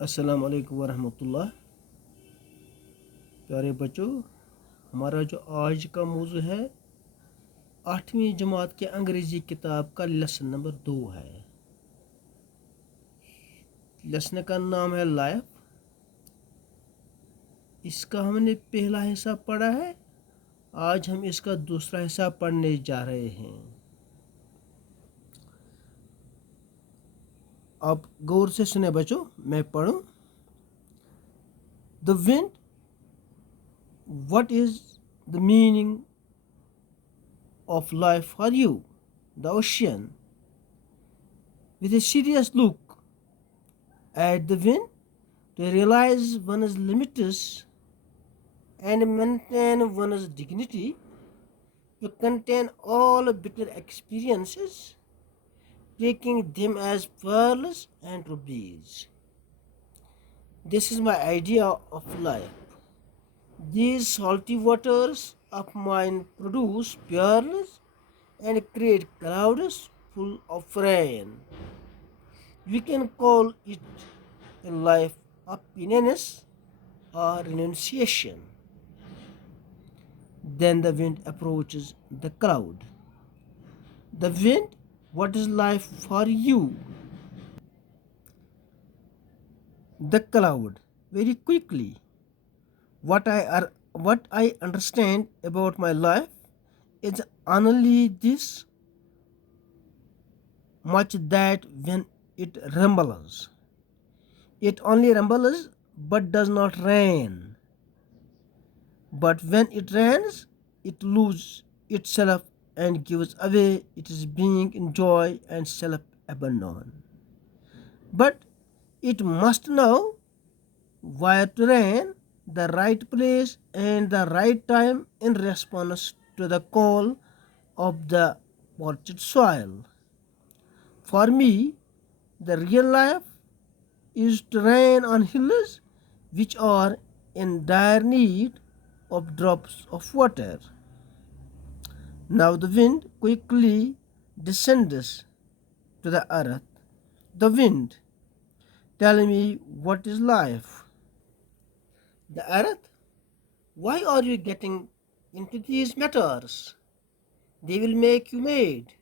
अस्सलाम वालेकुम वरहमतुल्लाह। प्यारे बच्चों, हमारा जो आज का मौजू है 8वीं जमात के अंग्रेज़ी किताब का लेसन नंबर 2 है। लेसन का नाम है लाइफ। इसका हमने पहला हिस्सा पढ़ा है। आज हम इसका दूसरा हिस्सा पढ़ने जा रहे हैं। आप गौर से सुने बच्चों, मैं पढ़ूं। The wind, what is the meaning of life for you? The ocean. With a serious look at the wind, to realize one's limits and maintain one's dignity, to contain all bitter experiences, taking them as pearls and rubies. This is my idea of life. These salty waters of mine produce pearls and create clouds full of rain. We can call it a life of penance or renunciation. Then the wind approaches the cloud. The wind, what is life for you? The cloud, very quickly. What I understand about my life is only this much, that when it rumbles, it only rumbles but does not rain. But when it rains, it loses itself and gives away its being in joy and self abandon. But it must know where to rain, the right place and the right time in response to the call of the parched soil. For me, the real life is to rain on hills which are in dire need of drops of water. Now the wind quickly descends to the earth. The wind, tell me, what is life? The earth, why are you getting into these matters? They will make you mad.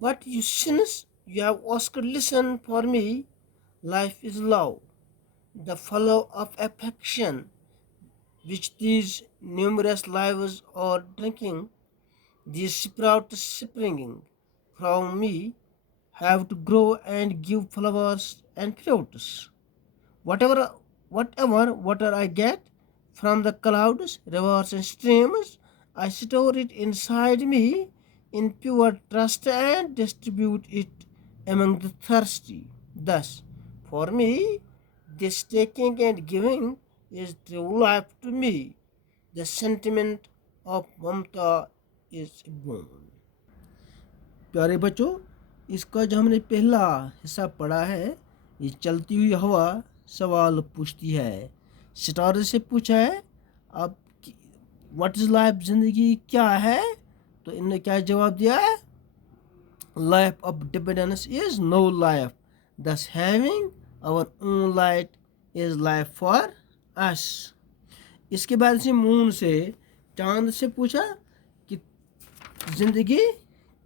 But you since you have asked, listen for me. Life is love, the flow of affection which these numerous lives are drinking. These sprouts springing from me have to grow and give flowers and fruits. Whatever, whatever water I get from the clouds, rivers, and streams, I store it inside me in pure trust and distribute it among the thirsty. Thus, for me, this taking and giving is true life to me. The sentiment of Mamta is born. प्यारे बच्चों, इसका जो हमने पहला हिस्सा पढ़ा है, ये चलती हुई हवा सवाल पूछती है। सितारे से पूछा है आप व्हाट इज़ लाइफ, ज़िंदगी क्या है? तो इन्होंने क्या जवाब दिया है? Life of dependence is no life, this having our own light is life for us. इसके बाद से मून से, चांद से पूछा कि ज़िंदगी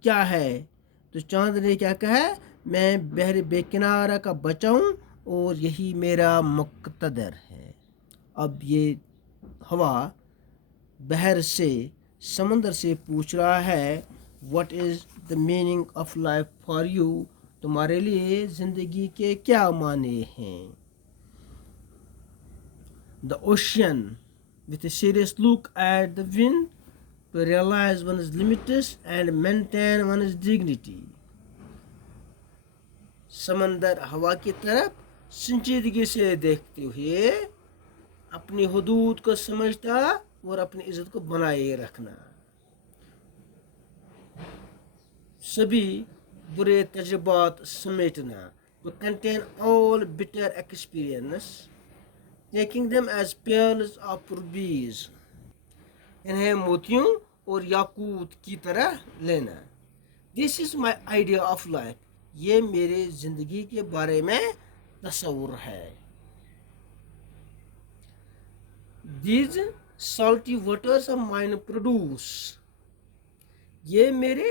क्या है? तो चांद ने क्या कहा? मैं बहर बेकिनारा का बचा हूँ और यही मेरा मुक़्तदर है। अब ये हवा बहर से, समंदर से पूछ रहा है what is the meaning of life for you, तुम्हारे लिए ज़िंदगी के क्या माने हैं? The ocean, with a serious look at the wind, to realize one's limits and maintain one's dignity. समंदर हवा की तरफ संजीदगी से देखते हुए अपनी हदूद को समझता और अपनी इज्जत को बनाए रखना। सभी बुरे तजुर्बात समेटना। To contain all bitter experience, taking them as pearls of rubies. इन्हें मोतियों और याकूत की तरह लेना। This is my idea of life, ये मेरे ज़िंदगी के बारे में तस्वुर है। these salty waters of mine produce, ये मेरे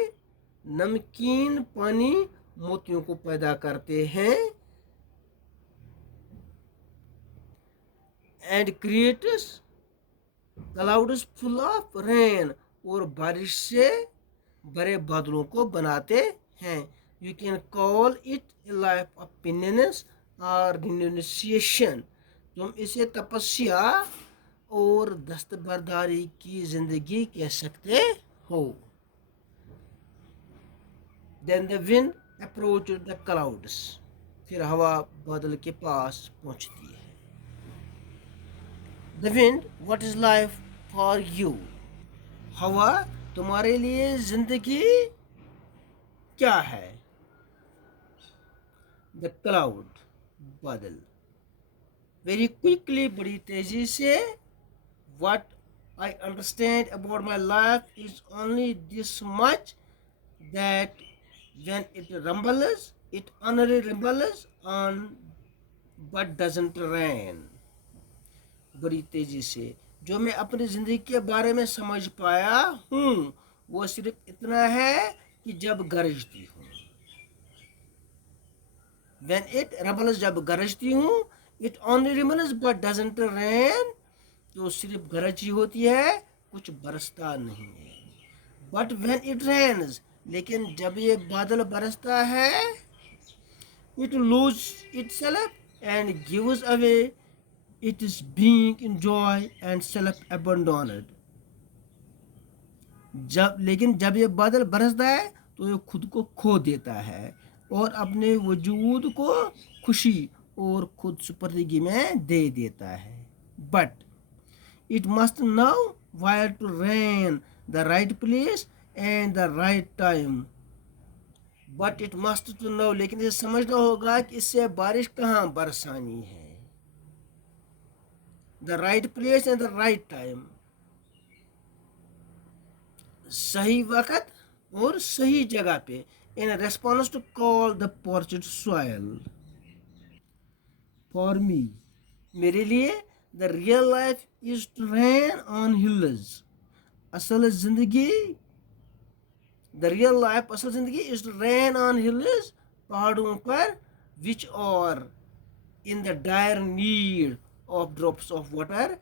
नमकीन पानी मोतियों को पैदा करते हैं, and creates clouds full of rain, और बारिश से बड़े बादलों को बनाते हैं। You can call it a life of penance और रिन्यूसिएशन, तुम इसे तपस्या और दस्तबरदारी की जिंदगी कह सकते हो। Then the wind approach the clouds, फिर हवा बादल के पास पहुंचती है। The wind, what is life for you, हवा तुम्हारे लिए जिंदगी क्या है। द क्लाउड, बादल, वेरी क्विकली, बड़ी तेजी से। What I understand about my life is only this much, that when it rumbles, it only rumbles on but doesn't rain। बड़ी तेजी से जो मैं अपनी ज़िंदगी के बारे में समझ पाया हूँ वो सिर्फ इतना है कि जब गरजती हूँ, when it rumbles, जब गरजती हूँ, it only rumbles but doesn't rain, तो सिर्फ गरज ही होती है, कुछ बरसता नहीं है। but when it rains, लेकिन जब ये बादल बरसता है, it loses itself and gives away its being in joy and self abandoned। लेकिन जब ये बादल बरसता है तो ये खुद को खो देता है और अपने वजूद को खुशी और खुद सुपर्दगी में दे देता है। But it must know where to rain, the right place and the right time. But it must to know, लेकिन इसे समझना होगा कि इससे बारिश कहाँ बरसानी है। The right place and the right time, सही वक्त और सही जगह पे। In response to call the parched soil, for me, मेरे लिए the real life is to rain on hills, असल जिंदगी, द रियल लाइफ, असल जिंदगी is to rain on hills, पहाड़ों पर, which are in the dire need of drops of water,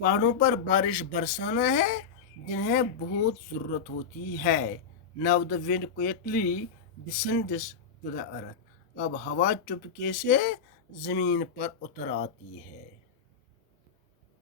पहाड़ों पर बारिश बरसाना है जिन्हें बहुत ज़रूरत होती है। Now the wind quickly descends to the earth, अब हवा चुपके से ज़मीन पर उतर आती है।